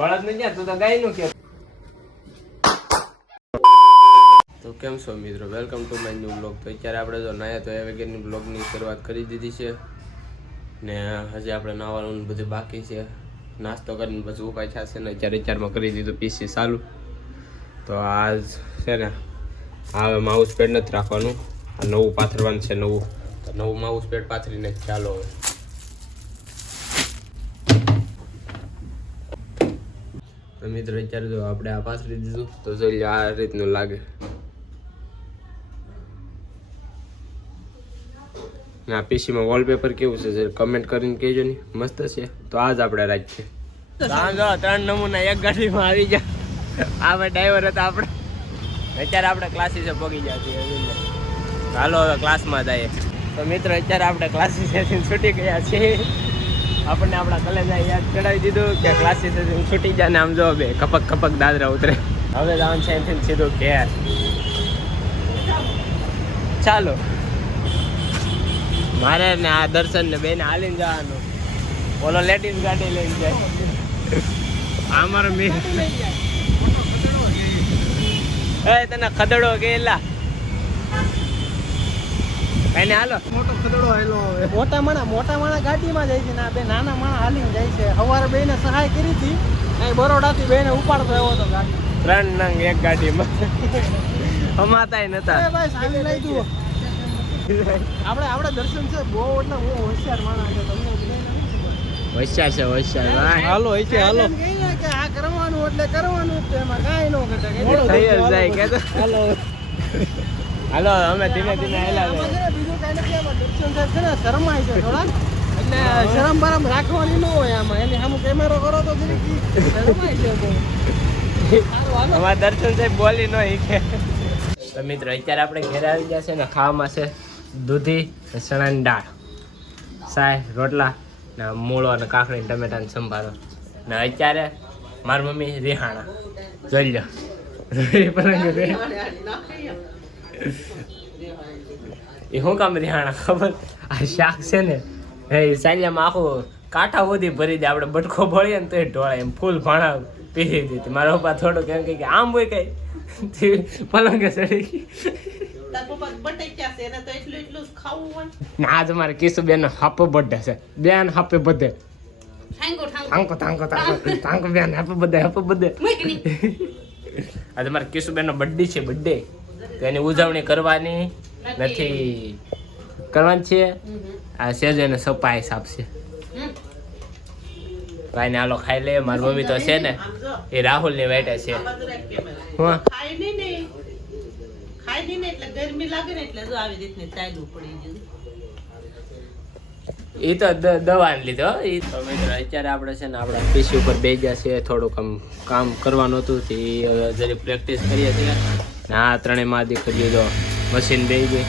બળદ ને ક્યાં તું તો ગાય નું કે. તો કેમ છો મિત્રો, welcome to my new blog. તો અત્યારે આપણે જો નાયા તો વગેરેની બ્લોગની શરૂઆત કરી દીધી છે ને હજી આપણે નાવાનું બધું બાકી છે. નાસ્તો કરીને પછી ઉપાય થશે ને અત્યારે વિચારમાં કરી દીધું પીસી ચાલુ. તો આજ છે ને હવે માઉસ પેડ નથી રાખવાનું, આ નવું પાથરવાનું છે. નવું માઉસ પેડ પાથરીને ચાલો હવે. તો મિત્રો અત્યારે જો આપણે આ પાથરી દીધું તો જોઈ આ રીતનું લાગે. આ પીસીમાં વોલપેપર કેવું છે કમેન્ટ કરીને કહેજો ને. મસ્ત છે. તો આજ આપણે રાખીએ. જો 3 નમૂના એક ગાડીમાં આવી ગયા. આપણે ડ્રાઈવર હતા આપણે. અત્યારે આપણે ક્લાસીસે પગી જતી. ચાલો હવે ક્લાસમાં જઈએ. તો મિત્રો અત્યારે આપણે ક્લાસીસેથી છૂટી ગયા છીએ. આપણને આપણા કલેજા યાદ ચડાવી દીધું કે ક્લાસીસેથી છૂટી જાય ને આમ જો બે કપક કપક દાદરા ઉતરે. હવે જવાનું છે અહીંથી સીધું ઘેર. ચાલો મારે ને આ દર્શન ને બેને હાલીને જવાનું. ઓલો લેડીઝ ગાડી લઈને જાય. અમારો મેં તને ખદડો ગયેલા કઈને હાલો. મોટો ખદડો હેલો. મોટા માણા ગાડીમાં જાય છે ને આ બે નાના માણા હાલીને જાય છે. સવારે બેને સહાય કરી હતી અહીં બરોડાથી બેને ઉપાડતો આવ્યો હતો ગાડી. 3 નંગ એક ગાડીમાં હમાતા નતા. ભાઈ સામે લઈ દઉં. આપણે દર્શન છે બહુ એટલે બહુ હોશિયાર માણસ છે. તમને હોશિયાર છે હોશિયાર. હાલો હાલો કે આ કરવાનું એટલે કરવાનું જ એમાં કાંઈ ન ઘટે. થઈ જાય કે હાલો હાલો અમે ધીમે ધીમે હેલા. બીજું કાંઈ નથી. આમાં દર્શન સાહેબ છે ને શરમાય છે થોડા, એટલે શરમ બરમ રાખવાની ન હોય આમાં. એની સામે કેમેરો કરો તો શરમાય છે. અમારા દર્શન સાહેબ બોલી ન શીખે. તો મિત્રો અત્યારે આપણે ઘરે આવી ગયા છે ને ખાવામાં છે દૂધી ચણાની દાળ, સાય રોટલા ને મૂળો અને કાકડી ટમેટા ને સંભારો. ને અત્યારે મારી મમ્મી રિહાણા જોઈ લો. એ શું કામ રિહાણા ખબર? આ શાક છે ને એ સાલિયામાં આખું કાંઠા સુધી ભરી દે. આપણે બટકો ભળીએ ને તો એ ઢોળે એમ ફૂલ ભાણા પીરી દીધી. મારા પપ્પા થોડુંક એમ કે આમ હોય કઈ પલંગે ચડી ગઈ. આજ અમારે કિશુ બેન હાપો બર્થડે છે. બેન હાપે બધે બેન હાપે બધે. આજે મારે કિશુ બેન નો બર્થડે છે. બર્થડે તો એની ઉજવણી કરવાની નથી, કરવાની છે. આ સેજો એને સપાઈસ આપશે. કાંઈ ને હાલો ખાઈ લે. મારી મમ્મી તો છે ને એ રાહુલ ની વેટે છે. એ તો દવા લીધો. અત્યારે આપણે છે ને આપણા પીસી ઉપર બે ગયા છે. થોડુંક કામ કરવાનું હતું તે જરી પ્રેક્ટિસ કરીએ છીએ. આ 3 માં દીકરીઓ જો મશીન બે ગઈ.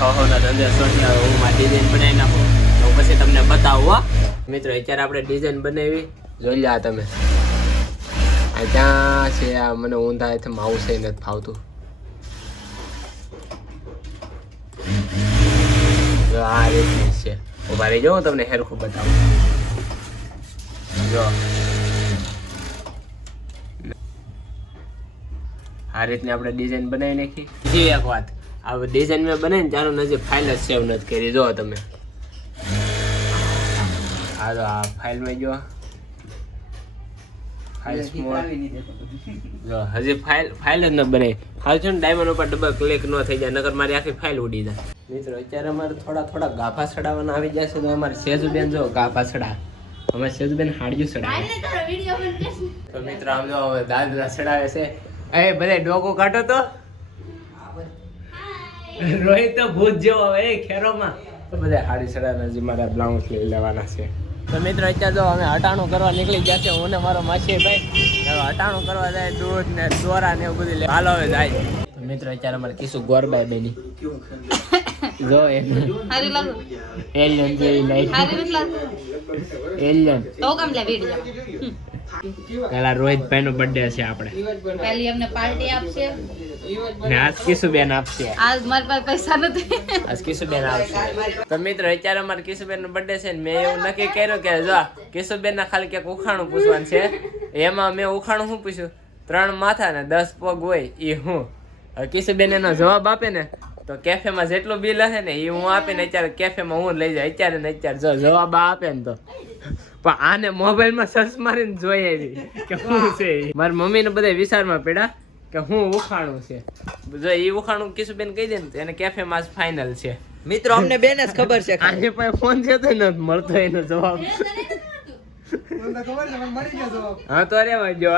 ના ધંધે સોટલા હું ડિઝાઇન બનાવી નાખું તો પછી તમને બતાવો મિત્રો. અત્યારે આપણે ડિઝાઇન બનાવી જોઈ લ્યા તમે. આ ત્યાં છે આ મને ઊંધા માઉસ નથી ફાવતું. આ રીતની છે. ઉભા રહી જાઉં તમને હેરખું બતાવું. જો આ રીતની આપણે ડિઝાઇન બનાવી નાખી. બીજી એક વાત, આ ડિઝાઇન મેં બનાવીને ચાલો નજીક ફાઇલ જ સેવ નથી કરી. જો તમે આ તો આ ફાઇલમાં જો ફાઇલ સ્મોલ જો હજી ફાઇલ જ ન બનાવી. હાલ છે ને ડાયમંડ ઉપર ડબલ ક્લિક ન થઈ જાય, નકર મારી આખી ફાઇલ ઉડી જાય. મિત્રો અત્યારે અમારે થોડા ગાભા ચડાવવાના આવી જશે. તો અમારે સેજુબેન જો ગાભા ચડા, અમારે સેજુબેન હાડિયું ચડાવે. તો મિત્રો આમ જો હવે દાદરા ચડાવે છે. એ બધા ડોગો કાઢો તો રોહિત તો ભૂત જેવો હવે ખેરોમાં. તો બધા હાડી ચડાવે હજી મારા બ્લાઉઝ લઈ લેવાના છે. તો મિત્રો અત્યારે જો અમે હટાણું કરવા નીકળી ગયા છે. હું ને મારો માસી ભાઈ હટાણું કરવા જાય. દૂધ ને દોરા ને એવું બધું લે. હાલો હવે જાય. તો મિત્રો અત્યારે અમારે કીશું ગોરબાઈ બેની જો એલિયન જેવી લાઈટ. એલિયન તો કામ લે વિડિયો પેલા રોહિતભાઈ નો બર્થડે છે આપણે. પેલી અમને પાર્ટી આપશે ને આજ કિશુબેન આપશે. આજ મારી પાસે પૈસા નથી. આજ કિશુબેન આપશે. તો મિત્રો અત્યારે અમારે કિશુબેન નો બર્થડે છે ને મેં એવું નક્કી કર્યું કે જો કિશુબેન ના ખાલી ક્યાંક ઉખાણું પૂછવાનું છે. એમાં મેં ઉખાણું શું પૂછ્યું 3 માથા ને 10 પગ હોય એ હું. હવે કિશુબેન એનો જવાબ આપે ને તો કેફેમાં જેટલું બિલ હશે ને એ હું આપીને અત્યારે કેફેમાં હું લઈ જાય અત્યારે ને અત્યારે જો જવાબ આપે ને તો. પણ આને મોબાઈલમાં સર્ચ મારીને જોઈ આવી કે શું છે. મારી મમ્મીને બધા વિચારમાં પડ્યા કે હું ઉખાણું છે. જો એ ઉખાણું કિશુબેન કહી દે ને એને કેફેમાં જ ફાઇનલ છે. મિત્રો અમને બેને જ ખબર છે. આને પાસે ફોન છે તો ન મળતો એનો જવાબ. હા તો અરે જો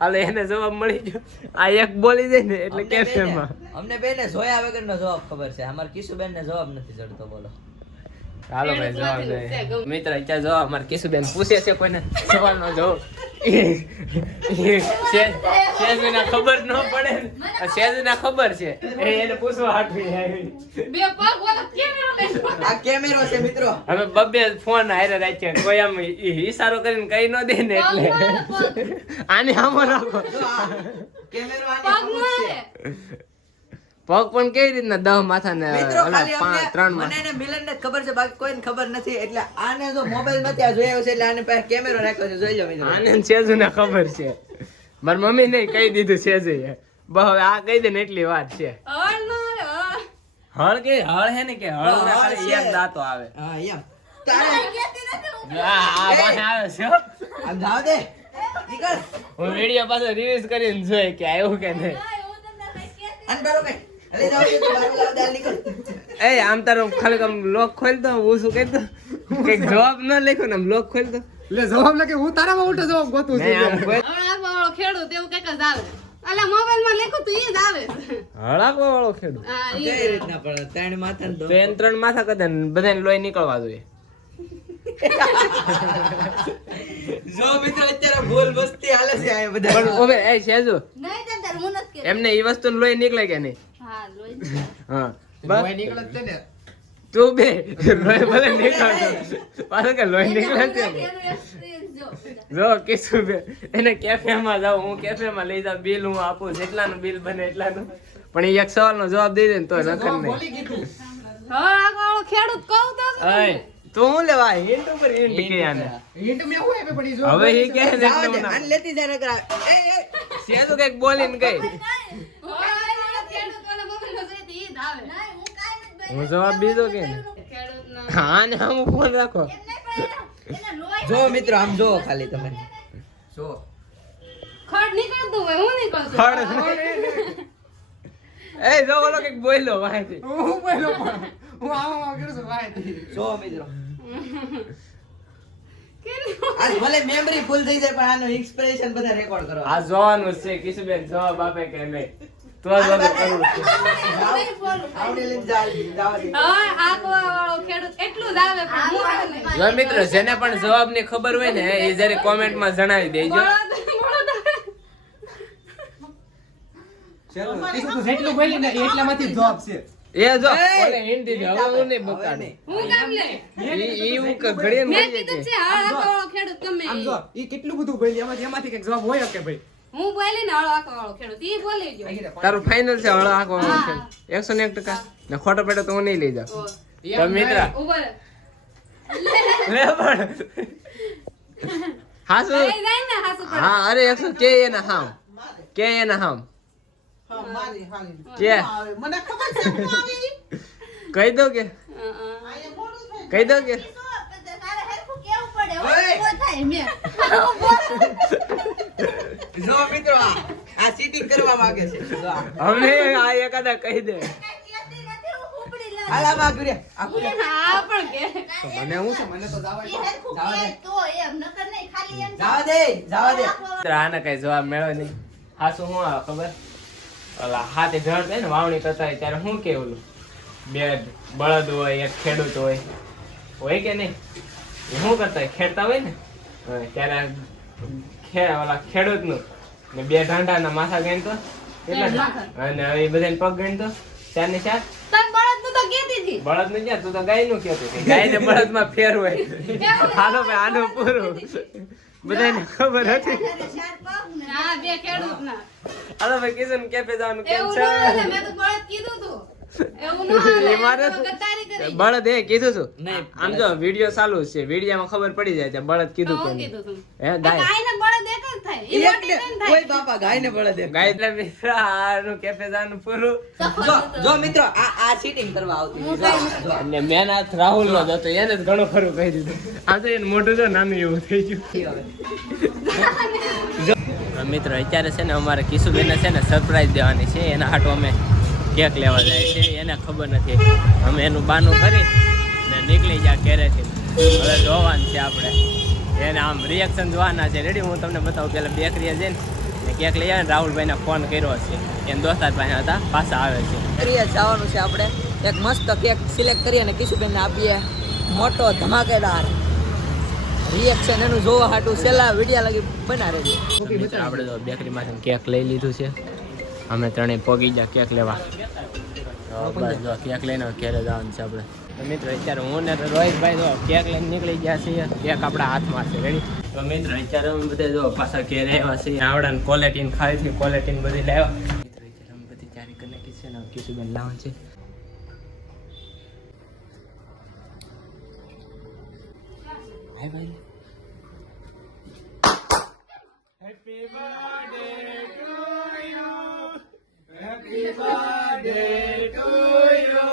હાલો એને જવાબ મળી ગયો. આ એક બોલી દે ને એટલે કેફેમાં. અમને બેને જોયા વગરનો જવાબ ખબર છે. અમાર કિશુબેન ને જવાબ નથી જડતો. બોલો હાલો ભાઈ જવાબ દે મિત્ર. અત્યારે જવાબ અમારે કિશુબેન પૂછે છે કોઈને સવાલનો જવાબ. સેજુને ખબર ન પડે. સેજુને ખબર છે એને પૂછવા હાટવી આવી. બે પગ વાળો કેમેરો લેજો. આ કેમેરો છે મિત્રો. હવે બબ્બે ફોન હારે રાખ્યા કોઈ આમ ઈશારો કરીને કઈ ન દે ને એટલે આને આમો રાખો. કેમેરો પગ નો આવે. પગ પણ કેવી રીતના 10 માથા ને મિત્રો ઓલા ખાલી 3 મને ને મિલન ને ખબર છે બાકી કોઈને ખબર નથી. એટલે આને જો મોબાઈલ માં ત્યાં જોયો છે એટલે આને પાસે કેમેરો રાખ્યો છે. જોઈ લો મિત્રો. આને સેજુને ખબર છે. મારી મમ્મી ને કહી દીધું સેજે બસ હવે આ કહી દે ને એટલી વાત છે. હળ નો આવે. હળ કે હળ હે ને કે હળ ના ખાલી એક દાંતો આવે. હા એમ તારે કેતી નથી હું. આ વાહે આવે છે. આમ જાવ દે નીકળ. હું વિડિયો પાછો રિલીઝ કરીને જોઈ કે આવ્યું કે નહીં. અન બરોબર અલે જાવ દે. બાર લાવ દે નીકળ. એ આમ તારો ખાલી આમ લોક ખોલ તો હું શું કહી દો કે જવાબ ન લખ્યો ને આમ લોક ખોલ તો લે જવાબ લખે હું તારામાં ઉલટો જવાબ ગોતું છું. નહીં આમ કોઈ હળાક વાળો ખેડૂત એવું કઈક જ આવે. અલા મોબાઈલ માં લખું તો ઈ જ આવે. હળાકવા વાળો ખેડૂત હા ઈ કઈ રીતના પડે 3 માથા ને તો એને 3 માથા કદે બધાને લોહી નીકળવા જોઈએ. જો મિત્રો અત્યારે બોલ બસ્તી હાલે છે આ બધા. પણ ઓબે એ સેજુ નહીં તંતર હું નથી કે. એમને ઈ વસ્તુ લોહી નીકળે કે નહીં. હા લોઈ. હા લોહી બસ નીકળે જ છે ને. તું બે લોહી ભલે નીકળતો પાછો કે લોહી નીકળે છે ને. જો કિશુ બે એને કેફેમાં જાવ હું કેફેમાં લઈ જાવ બિલ હું આપું જેટલાનું બિલ બને એટલાનું. પણ એ એક સવાલનો જવાબ દઈ દે ને તો નકર નહીં. બોલી કીધું. હળાક વાળો ખેડૂત કહું તો અય તું હું લેવા હિન્ટ ઉપર હિન્ટ કે આને હિન્ટ મે હું આપે પડી જો. હવે ઈ કહે ને જાવ એટલે દે. આને લેતી જા નકર એ સેજુ કઈક બોલીને ગઈ. હું જવાબ દીધો કે નહીં? હા ને આમ ફોન રાખો. જો મિત્રો આમ જો ખાલી તમે જો ખડ નીકળતું હોય હું નીકળતું. ખડ એ જો ઓલો કઈક બોલ્યો વાંચી. હું બોલ્યો પણ હું આવા કરું છું ભાઈ. જો મિત્રો આજ ભલે મેમરી ફૂલ થઈ જાય પણ આનો એક્સપ્રેશન બધા રેકોર્ડ કરો. આ જોવાનું જ છે કિશુબેન જવાબ આપે કે નહીં તો જ હવે કરવું છે. આવડે લઈને જાવ દે. હા આકવા વાળો ખેડૂત એટલું જ આવે પણ હું આવે નહીં. જો મિત્રો જેને પણ જવાબ ની ખબર હોય ને એ જયારે કોમેન્ટ માં જણાવી દેજો. ચાલો કીધું તું જેટલું બોલી ને એટલામાંથી જ જવાબ છે. એ જો ઓલે હિન્દી હવે હું નહીં બકાડું. હું કામ લે. ઈ હું ઘડીએ મેં મળી કીધું જાય છે હળાક વાળો ખેડૂત ગમે આમ ઈ. જો ઈ કેટલું બધું બોલી એમાંથી કઈક જવાબ હોય કે ભાઈ. હું બોલી ને હળાક વાળો ખેડૂત ઈ બોલી ગયો. તારું ફાઇનલ છે હળો આખો 101% ને ખોટો પેટો તો હું નહીં લઈ જાઉં. તો મિત્ર ઉભો રહે. લે પણ હાસુ લઈ જાય ને હાસુ પડે. હા અરે 100 કે એના હામ કે એના હામ કે મને ખબર છે હું આવી. કહી દો કે કહી દો કે જો મિત્રો આ ચીટિંગ કરવા માંગે છે. જો આ. અમને આ એકાદા કહી દે. હાલ આ માગુરે આ પૂરે. હા પણ કે તો મને હું છે મને તો જાવા જાવ દે જાવ દે. આને કઈ જવાબ મેળવે નહીં. હાસુ હું આ ખબર ઓલા હાથે જળ થાય ને વાવણી કરતા હોય ત્યારે શું કે ઓલું બે બળદ હોય એક ખેડૂત હોય કે નહીં એ શું કરતા હોય ખેડતા હોય ને ત્યારે ઓલા ખેડૂત નું ને બે ઢાંઢાના માથા ગણતો કેટલા અને એ બધાને પગ ગણતો 4 ને 4 તન બળદ નું તો કેતી હતી. બળદ નું ક્યાં તું તો ગાય નું કહેતો ગાય ને બળદ માં ફેર હોય હાલો ભાઈ આનું પૂરું બધાને ખબર હતી. હા બે ખેડૂત ના હાલો ભાઈ કિશન કેફે જવાનું કેમ એવું છે? ન હાલે, મેં તો બળદ કીધું તું એવું ન હાલે, એ મારે તો ગદ્દારી કરી બળદ એ કીધું તું. નહીં, આમ જો વિડિયો ચાલુ છે, વિડિયામાં ખબર પડી જાય છે બળદ તો કીધું હું કે કીધું તું હે ગાય ગાય ને બળદ એક જ થાય ઈ મોટી કેમ થાય ઓય બાપા ગાય ને બળદ એમ. ગાય એટલે મિત્ર આનું કેફે જવાનું પૂરું. જો મિત્રો આ ચીટિંગ કરવા આવતી હું જો, કઈ જો. અને મહેનત રાહુલ નો જ હતો, એને જ ઘણું ખરું કહી દીધું. આમ તો એનું મોઢું જો નાનું એવું થઈ ગયું. મિત્રો અત્યારે છે ને અમારે કિશુબેન છે ને સરપ્રાઈઝ દેવાની છે, એના હાટો અમે કેક લેવા જાય છે. એને ખબર નથી, અમે એનું બાનું કરી ને નીકળી ગયા ઘરેથી. હવે જોવાનું છે આપણે, એને આમ રિએક્શન જોવાના છે. રેડી, હું તમને બતાવું. પેલા બેકરીએ જઈને ને કેક લઈ આવે ને રાહુલભાઈને ફોન કર્યો છે, એને દોસ્તાર પાસે હતા, પાછા આવે છે. કરીએ જવાનું છે આપણે એક મસ્ત કેક સિલેક્ટ કરીએ અને કિશુબેનને આપીએ મોટો ધમાકેદાર રિએક્શન એનું જોવા હાટું છેલ્લા વિડિયા લગી બના રહેજો. મિત્રો આપણે તો બેકરીમાંથી કેક લઈ લીધું છે, અમે ત્રણેય પોગી ગયા કેક લેવા. તો બસ જો કેક લઈને ઘરે જવાનું છે આપણે. તો મિત્રો અત્યારે હું ને રોહિતભાઈ જો કેક લઈને નીકળી ગયા છીએ, કેક આપણા હાથમાં છે. રેડી, તો મિત્રો અત્યારે અમે બધે જો પાછા ઘેર આવ્યા છીએ. આવડાને ક્વોલિટીને ખાવી છે, ક્વોલિટીને બધી લાવ્યા. મિત્રો અત્યારે અમે બધી તૈયારી કરી નાખી છે ને કિશુબેન લાવવાનું છે. હાય ભાઈ. Happy birthday to you. Happy birthday to you.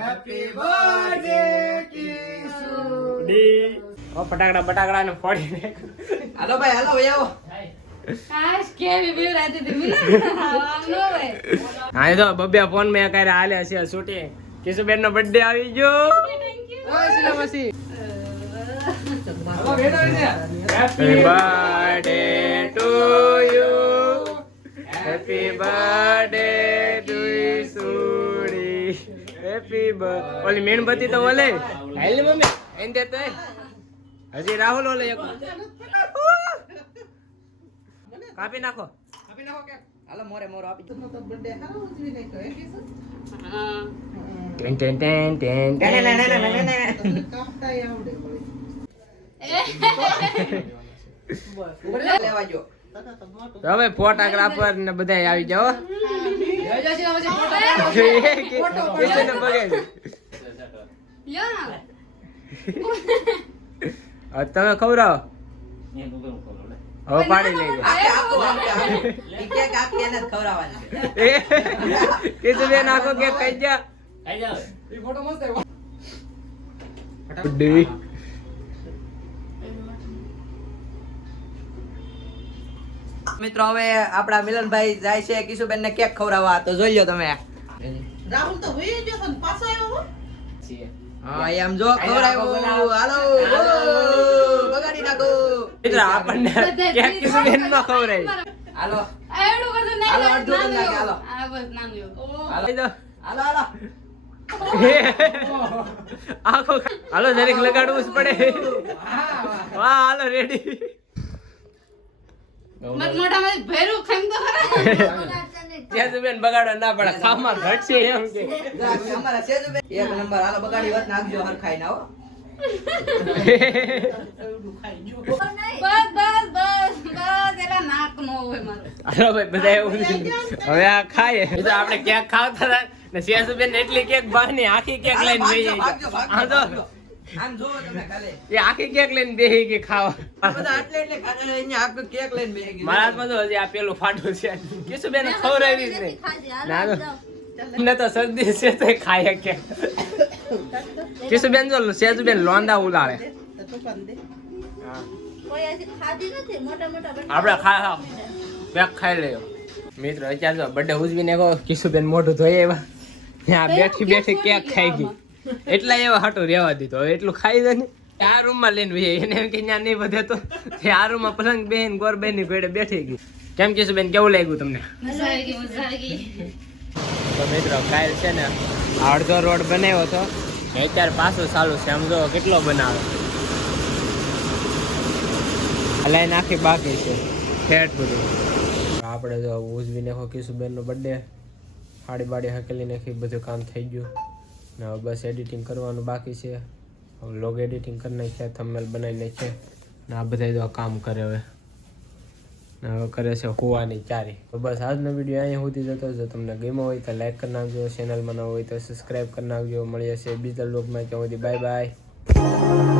Happy birthday કિશુડી. ઓ ફટાકડા ને ફોડી નાખ. હાલો ભાઈ હાલો ભાઈ આવો. આજ કેવી બીવ રાતી હતી મિલા આમ નો હોય હા તો બબ્બે ફોન મેં કરે હાલે છે શૂટિંગ. કિશુબેન નો બર્થડે આવી ગયો. થેન્ક યુ ઓય સિલામસી. હાલો બેઠો છે. Happy birthday to you. Happy birthday to Sudi. Happy birthday. ઓલી મીણબત્તી તો ઓલે. હાલ મમ્મી. એન દે તો. હજી રાહુલ ઓલે એક. કાપી નાખો. આપી નાખો કેક. હાલો મોરે મોરો આપી દો. હા ten ten ten ten ten. લેવા જો. તો હવે ફોટોગ્રાફર ને બધા આવી જાઓ. કિશુને બગાડી. લ્યો ના હવે તમે ખવડાવો. હવે પાડી લઈ ગયો. આપે આપો આપે. ઈ કેક આપી એને જ ખવડાવવાની છે. કિશુબેન આખો કેક ખાઈ જા. ઈ ફોટો મસ્ત આવ્યો. બર્થડે. મિત્રો હવે આપણા મિલનભાઈ જાય છે કિશુબેન ને કેક ખવડાવવા, તો જોઈ લો તમે. રાહુલ તો હોઈ ગયો છે ને પાછો આવ્યો હો. હા એમ જો ખવડાવ્યું. હાલો બગાડી નાખો. મિત્રો આપણને કેક કિશુબેન માં ખવડાવી. હાલો એડું બધું નહીં હાલો, લે, અડધું નાનું કલાક, એવું. હાલો. આ બસ નાનું એવું. હાલો દો. હાલો હાલો. આખો હાલો જરીક લગાડવું જ પડે. વાહ હાલો રેડી. મત મોઢામાં ભેરું ખાઈને તો ખરા. કિશુબેન બગાડવા ના પડે, ખાવામાં ઘટશે એમ કે. અમારા સેજુબેન એક નંબર. હાલો બગાડી વાત નાખજો હરખાઈ ના હો. બસ એલા નાક નો હોય મારું. હાલો ભાઈ બધા એવું છે. હવે આ ખાઈએ. એ તો આપણે કેક ખાવતા હતા ને સેજુબેન એટલી કેક બહારની આખી કેક લઈને બેહી ગઈ. ભાગજો, ભાગજો, આ તો ભાગજો. આમ જોવો તમે ખાલી. એ આખી કેક લઈને બેહી ગઈ ખાવા. બધા આટલે એટલે ખાલી અહીંયા આખું કેક લઈને બેસી ગઈ. મારા હાથમાં તો હજી આ પેલું ફાટું છે. કિશુબેન ખવડાવી જ નહીં. ના તો ને તો શરદી છે તો ખાય કે. કિશુબેન જો સેજુબેન લોંદા ઉલાળે. આપણે ખાય પેક ખાઈ લેજો. મિત્રો અત્યારે જો બર્થડે ઉજવીને કહો કિશુબેન મોઢું ધોઈ આવ્યા. ત્યાં બેઠી બેઠી કેક ખાઈ ગઈ. એટલા એવા હાટું રહેવા દીધો. હવે એટલું ખાઈ દે ને આ રૂમમાં લઈને વહી એને એમ કે ત્યાં નહીં વધે તો આ રૂમમાં પલંગ બેન ગોરબેન ની ભેડે બેઠી ગઈ. કેમ કિશુબેન કેવું લાગ્યું તમને? મજા આવી ગઈ, મજા આવી ગઈ. તો મિત્રો કાલ છે ને અડધો રોડ બનાવ્યો હતો, અત્યારે પાછો ચાલુ છે. આમ જો કેટલો બનાવે. લાઈન આખી બાકી છે ફેટ બધું. આપણે જો ઉજવી નાખો કિશુબેન નો બર્થડે. સાડી બાડી હકેલી નાખી, બધું કામ થઈ ગયું ને હવે બસ એડિટિંગ કરવાનું બાકી છે. હવે લોગ એડિટિંગ કરી નાખ્યા, થંબનેલ બનાવી નાખ્યા. ને આ બધા જો કામ કરે હવે કરે છે કુવાની ચારી. તો બસ આજનો વિડીયો અહીંયા સુધી જતો. જો તમને ગમ્યો હોય તો લાઈક કરી નાખજો, ચેનલમાં ન હોય તો સબસ્ક્રાઈબ કરી નાખજો. મળીએ છે બીજા લોગમાં. ત્યાં સુધી બાય બાય.